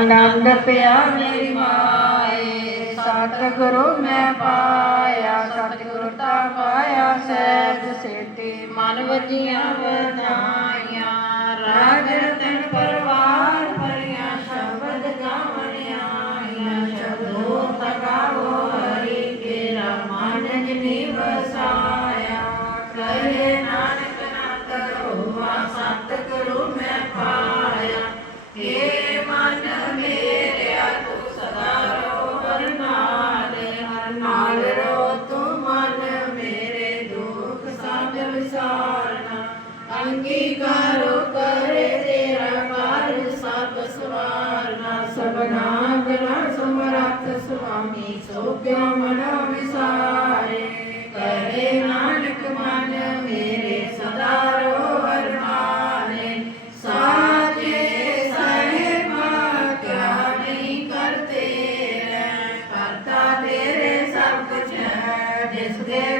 ਆਨੰਦ ਪਿਆ ਮੇਰੀ ਮਾਏ। ਸਤਿਗੁਰੂ ਮੈਂ ਪਾਇਆ, ਸਤਿਗੁਰੂ ਤਾ ਪਾਇਆ, ਸਹਿਜ ਸੇਤੀ ਮਨ ਵਜੀਆਂ ਵਧਾਈਆਂ ਰਾਜ ਰਤਨ ਪਰਵਾਰ ਭਰੀਆਂ, ਸ਼ਬਦ ਗਾਵਣ ਆਈਆਂ। ਸ਼ਬਦੋ ਤਗਾਵੋ ਹਰੀ ਕੇਰਾ, ਮਨ ਜਿਨੀ ਵਸਾਇਆ ਨਾ ਅੰਗੀਕਾਰੋ ਕਰੇ ਤੇਰਾ ਕਾਰ ਸਭ ਸਵਾਰਨਾ ਸਭਨਾ ਗਣਾ ਸਮਰੱਥ ਸੁਆਮੀ ਸੋ ਕਿਉ ਮਨ ਵਿਸਾਰੇ। ਕਹੇ ਨਾਨਕ ਮਨ ਮੇਰੇ ਸਦਾ ਰੋ ਹਰ ਮਾਨੇ ਸਾਚੇ ਸਾਹਿਬਾ ਕਿਆ ਨਹੀਂ ਕਰਤੇ ਕਰਤਾ ਤੇਰੇ ਸਭ ਕੁਛ ਜਿਸ ਦੇਵੇ